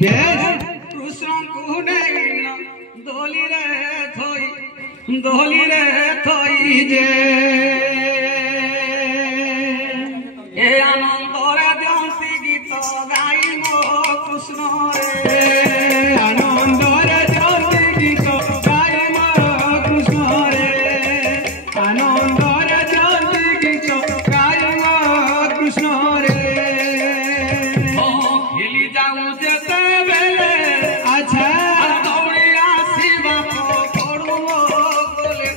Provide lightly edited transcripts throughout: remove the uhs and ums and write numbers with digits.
कृष्ण को नहीं दोली रे थई जे ए आनंद रे देसी गीत गाई मो कृष्ण रे आनंद रे देसी गीत गाई मो कृष्ण रे आनंद रे देसी गीत गाई मो कृष्ण रे ओ खेली जाऊ जेते बेले अच्छा दौड़ी आसीबा पड़ू गोले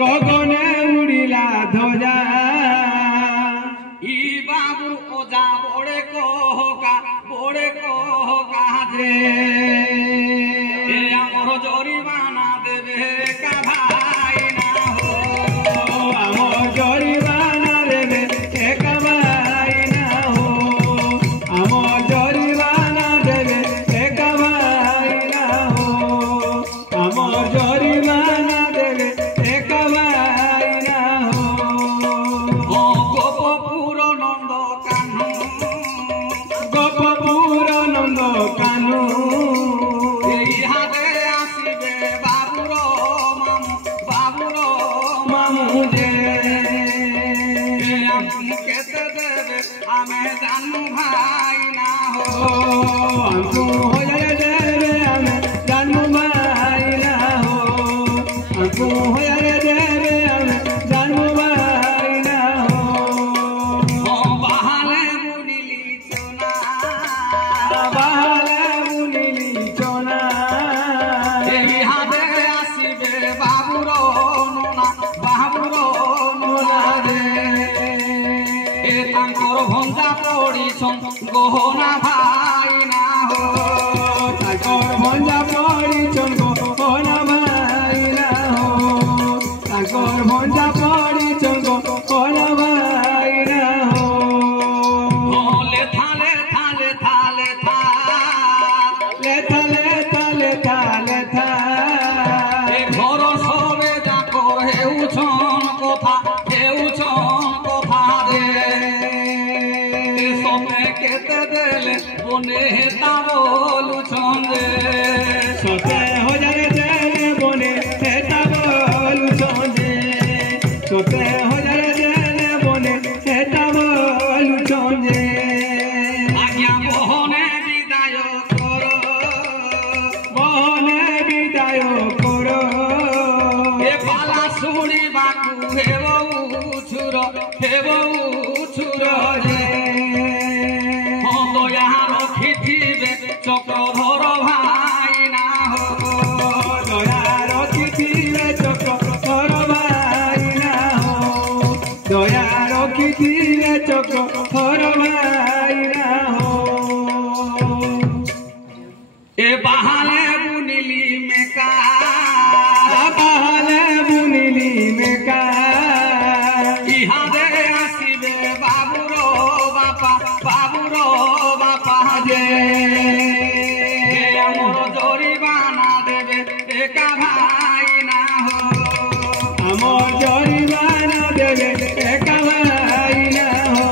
गगने उड़िला ध्वजा ई बाबू ओजा बोड़े कोहका जे आमर जरिमाना देवे का भाई ना हो आमर जरिमाना देवे का भाई ना हो आमर जरिमाना देवे का भाई ना हो हमको हो जाए देवे हमें जन्म माइना हो हमको हो जाए देवे हमें जन्म माइना हो बहाले बुनिली चोना बहाले बुनिली चोना हाथे आसिबे बाबुरो नोना रे तांकर भंजा पड़ीछन गहना भाईना हो तांकर भंजा पड़ीछन गहना भाईना हो तांकर भंजा पड़ीछन गहना भाईना हो लेथा लेथा लेथा लेथा लेथा लेथा लेथा लेथा घर सबे जाक हेउछन कथा रे सबे केते देले बने हेता बोलुछन रे सते हो जाए देले बने हेता बोलुछन रे सते हो जाए देले बने हेता बोलुछन रे आज्ञा बहने विदाय करो बहने विदाय करो ए पाला सुड़ी बाकू हेबो छुर रे दया रखिथिबे चक्रधर भाईना हो दया रखिथिबे चक्रधर भाईना हो दया रखिथिबे चक्रधर भाईना हो ए बहाले बुनिली में का बहाले बुनिली में का इहादे आसिबे बाबुरो बापा जे हमर जरिमाना देबे एका भाईना हो हमर जरिमाना देबे एका भाईना हो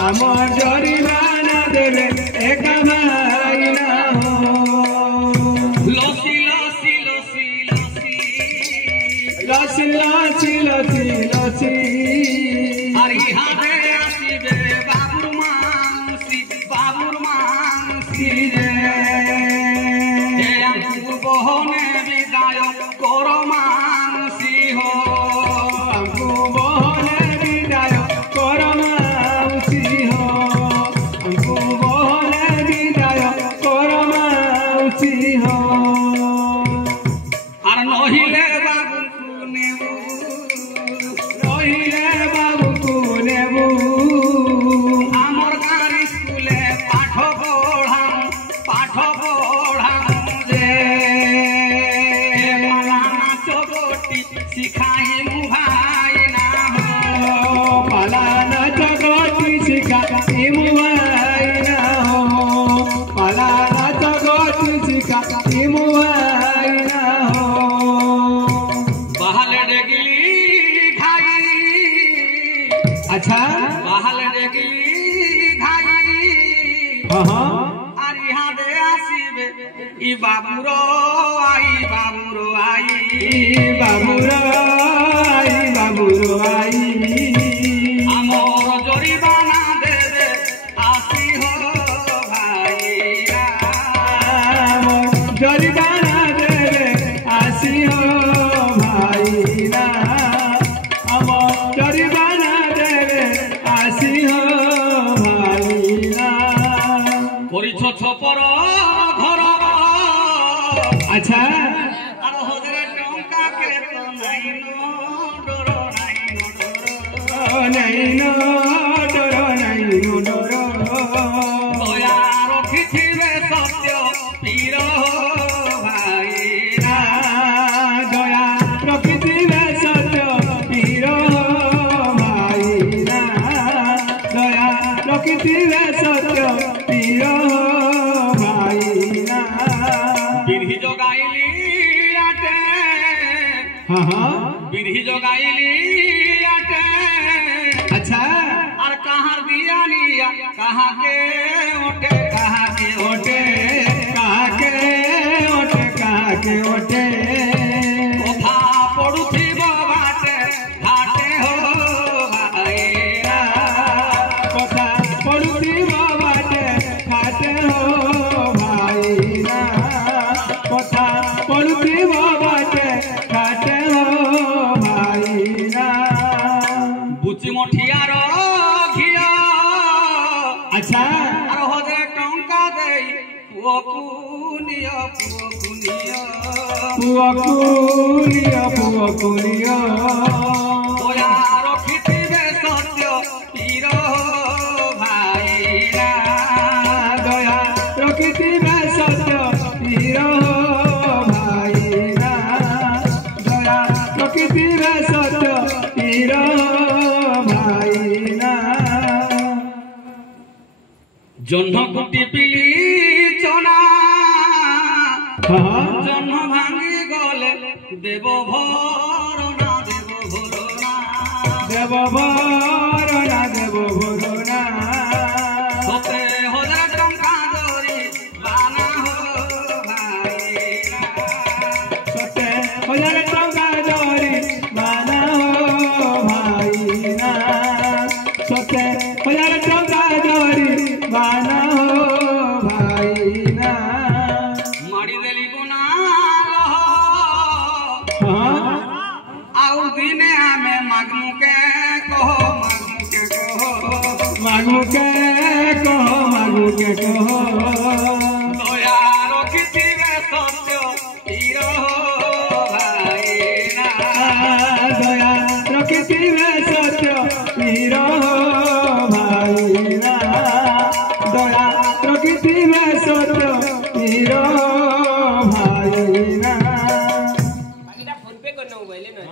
हमर जरिमाना देबे एका भाईना हो लसी लसी लसी लसी लसी लसी लसी लसी আর ইহাদে আসিবে বাবুর মানসি রে আমকু বহনে বিদায় কর মানসি হো हमको बहने विदाय कर माउसी हो हमको बहने विदाय कर माउसी हो আর নহিলে বাবুকু নেবু রহিলে বাবুকু নেবু আমার গাঁর স্কুলে পাঠ পড়াম যে পালা নাচ গোটি শিখাইমু ভাইনা হো पाला नाच गोटी सिखाइमु भाईना हो पाला नाच गोटी सिखाइमु भाईना हो बहाले डेगली खाई अच्छा बहाले डेगली खाई हाँ আর ইহাদে আসিবে ই বাবুরো আই बाबूरो आई আমার জরিমানা দেবে আসি হো ভাইরা जरिमाना देवे आसी हो भाईना हमर जरिमाना देवे आसी हो भाईना করিছ ছপর ঘর अच्छा আর হদরে টঙ্কা কে তো নাইনো ডর নাইনো ডর नहीं नो डरो नहीं नो डरो দয়া রখিথিবে সত্য পীর ভাইরা दया प्रकृति में सत्य पीर भाईना दया प्रकृति में सत्य पीर भाईना বিরহি জগাইলি আটে हाँ বিরহি জগাইলি আটে अच्छा আর কাহার দিয়া লিয়া কাহাকে ওঠে কাহাকে ওঠে के ओठे কথা পড়ুথিব বাটে ঘাটে হো ভাইরা कथा पड़ुथी बाटे खाटे पड़ुथिब बाटे घाटे हो भाईना बुची मठियार घिया अच्छा आर हजे टंका देई पुओ कुनिया पुओ कुनिया दया रखिथिबे सत्य हीर भाईना दया रखिथिबे सत्य हीर भाईना दया रखिथिबे सत्य हीर भाईना जन्म कुटी पिली चना जन्म भांगी गले देव भरना देव भरना देव भरना सते हजार टंका धरी बाना हो भाईना सते हजार टंका धरी बाना हो भाईना सते हजार टंका धरी बाना हो भाईना मारी देली गुना आउ दिने हमें मागमु के कहो मागू के कहो दया रखिथिबे सत्य हीर भाईना दया रखिथिबे सत्य हीर भाईना दया रखिथिबे सत्य हीर भाईना फोन पे करना मोबाइल में